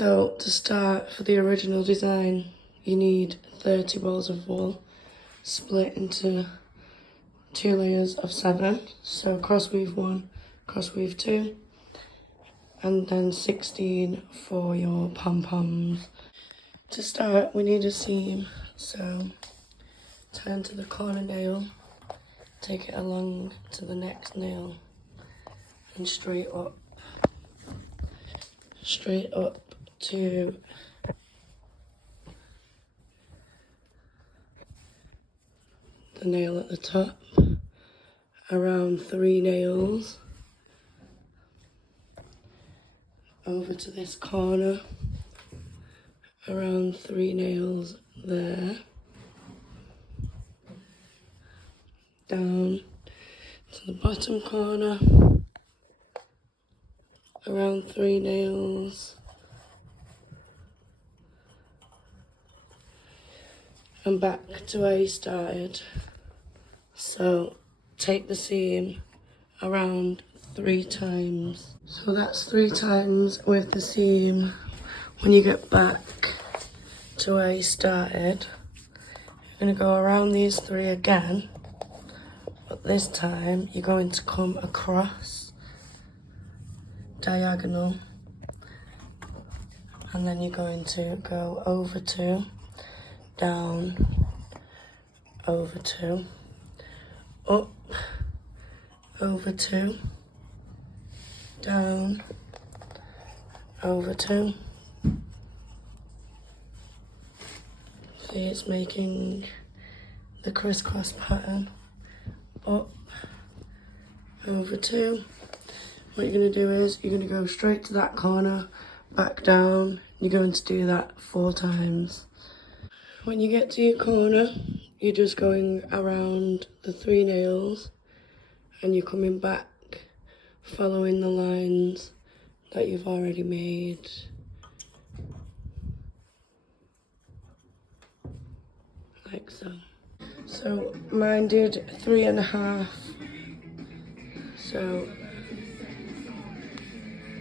So to start, for the original design, you need 30 balls of wool split into 2 layers of 7. So cross weave 1, cross weave 2, and then 16 for your pom-poms. To start, we need a seam, so turn to the corner nail, take it along to the next nail, and straight up to the nail at the top, around 3 nails, over to this corner, around 3 nails there, down to the bottom corner, around 3 nails, and back to where you started. So take the seam around 3 times. So that's 3 times with the seam. When you get back to where you started, you're going to go around these 3 again, but this time you're going to come across diagonal, and then you're going to go over 2, down, over 2, up, over 2, down, over 2. See, it's making the crisscross pattern. Up, over 2. What you're going to do is you're going to go straight to that corner, back down. You're going to do that 4 times. When you get to your corner, you're just going around the 3 nails, and you're coming back following the lines that you've already made. Like so. So mine did 3.5. So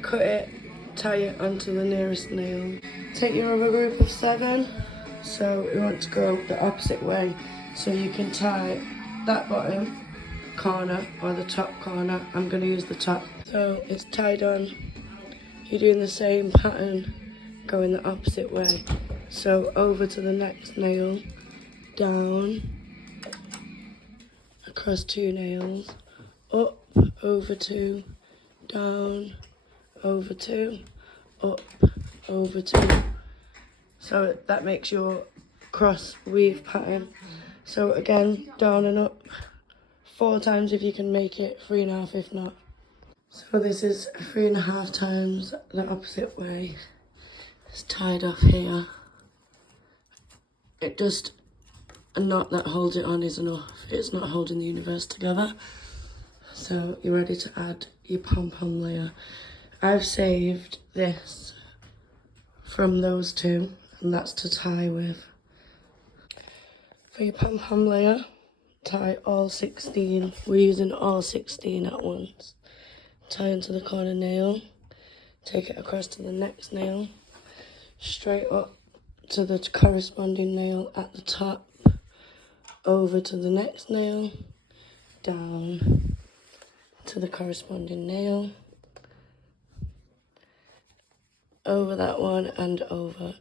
cut it, tie it onto the nearest nail. Take your other group of 7. So you want to go the opposite way. So you can tie that bottom corner or the top corner. I'm going to use the top. So it's tied on. You're doing the same pattern, going the opposite way. So over to the next nail, down, across 2 nails, up, over 2, down, over 2, up, over 2. So that makes your cross weave pattern. So again, down and up, 4 times if you can make it, 3.5 if not. So this is 3.5 times the opposite way. It's tied off here. It just, a knot that holds it on is enough. It's not holding the universe together. So you're ready to add your pom-pom layer. I've saved this from those 2, and that's to tie with. For your pom-pom layer, tie all 16. We're using all 16 at once. Tie into the corner nail, take it across to the next nail, straight up to the corresponding nail at the top, over to the next nail, down to the corresponding nail, over that one and over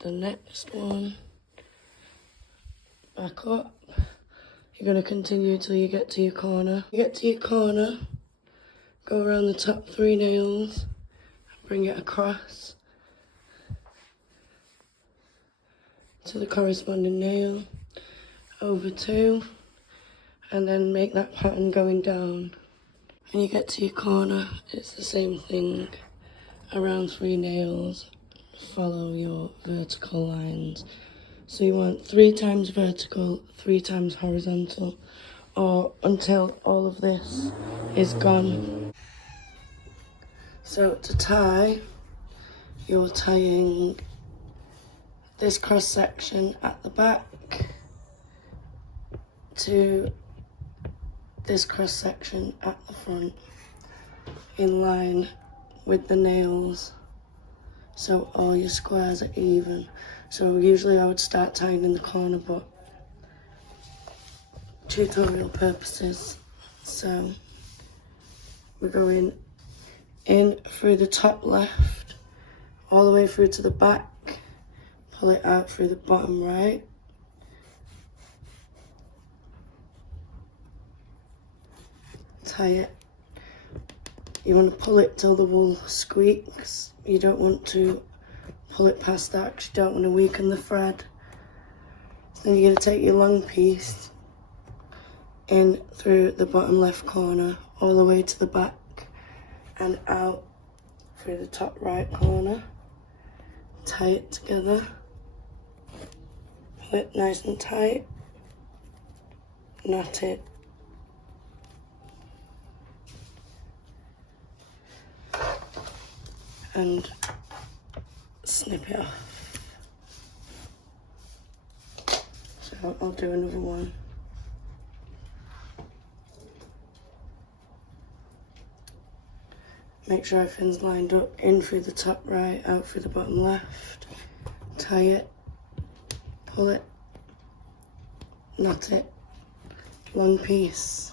the next one, back up. You're going to continue till you get to your corner. You get to your corner, go around the top 3 nails, bring it across to the corresponding nail, over 2, and then make that pattern going down. When you get to your corner, it's the same thing, around 3 nails, follow your vertical lines. So you want 3 times vertical, 3 times horizontal, or until all of this is gone. So to tie, you're tying this cross section at the back to this cross section at the front, in line with the nails so all your squares are even. So usually I would start tying in the corner, but tutorial purposes. So we're going in through the top left, all the way through to the back, pull it out through the bottom right, tie it. You want to pull it till the wool squeaks. You don't want to pull it past that because you don't want to weaken the thread. Then you're going to take your long piece in through the bottom left corner, all the way to the back and out through the top right corner. Tie it together, pull it nice and tight, knot it, and snip it off. So I'll do another one. Make sure everything's lined up, in through the top right, out through the bottom left, tie it, pull it, knot it, long piece,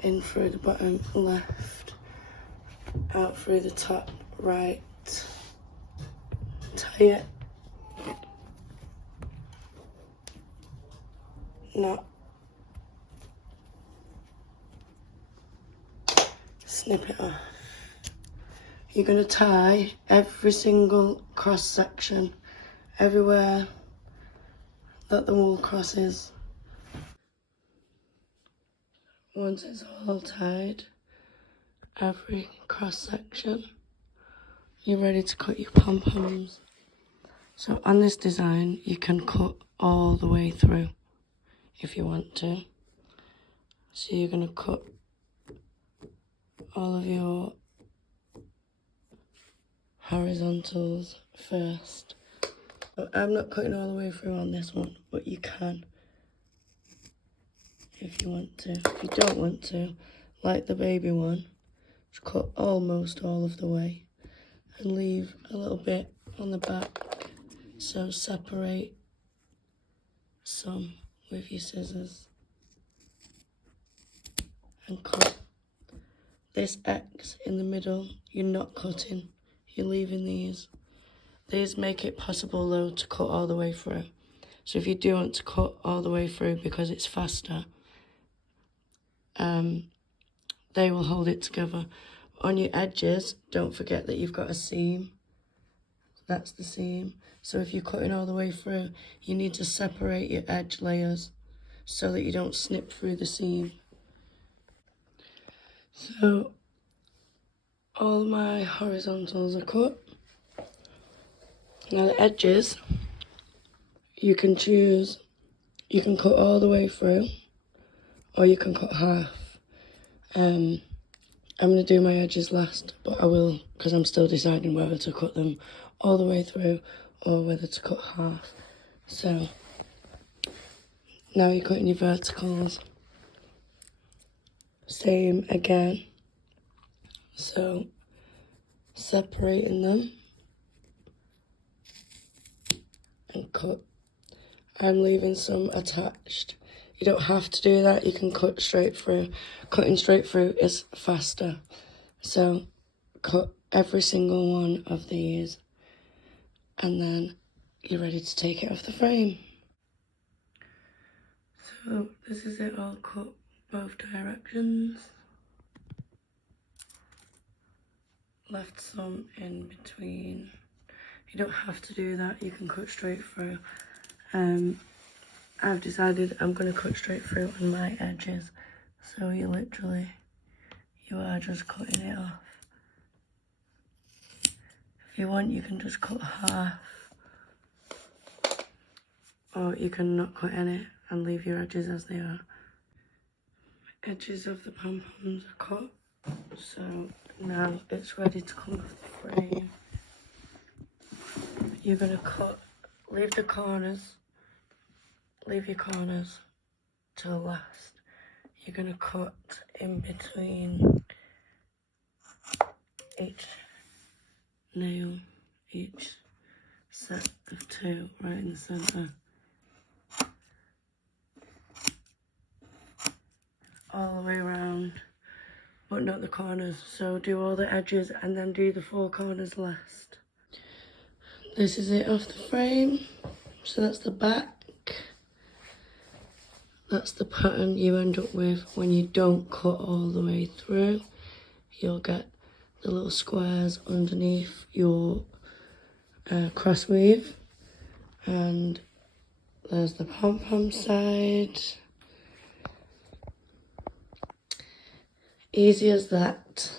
in through the bottom left, out through the top right, tie it, knot, snip it off. You're going to tie every single cross section, everywhere that the wool crosses. Once it's all tied, every cross section, you're ready to cut your pom-poms. So on this design, you can cut all the way through if you want to. So you're going to cut all of your horizontals first. But I'm not cutting all the way through on this one, but you can if you want to. If you don't want to, like the baby one, just cut almost all of the way and leave a little bit on the back. So separate some with your scissors and cut. This X in the middle, you're not cutting, you're leaving these. These make it possible though to cut all the way through. So if you do want to cut all the way through because it's faster, they will hold it together. On your edges, don't forget that you've got a seam. That's the seam. So if you're cutting all the way through, you need to separate your edge layers so that you don't snip through the seam. So all my horizontals are cut. Now the edges, you can choose, you can cut all the way through or you can cut half. I'm going to do my edges last, but I will, because I'm still deciding whether to cut them all the way through or whether to cut half. So now you're cutting your verticals. Same again. So separating them and cut. I'm leaving some attached. You don't have to do that, you can cut straight through. Cutting straight through is faster. So cut every single one of these and then you're ready to take it off the frame. So this is it all cut both directions. Left some in between. You don't have to do that, you can cut straight through. I've decided I'm going to cut straight through on my edges. So you are just cutting it off. If you want, you can just cut half. Or you can not cut any and leave your edges as they are. Edges of the pom-poms are cut. So now it's ready to come off the frame. You're going to cut, leave your corners till last. You're going to cut in between each nail, each set of 2 right in the centre. All the way around, but not the corners. So do all the edges and then do the 4 corners last. This is it off the frame. So that's the back. That's the pattern you end up with when you don't cut all the way through. You'll get the little squares underneath your cross weave. And there's the pom-pom side. Easy as that.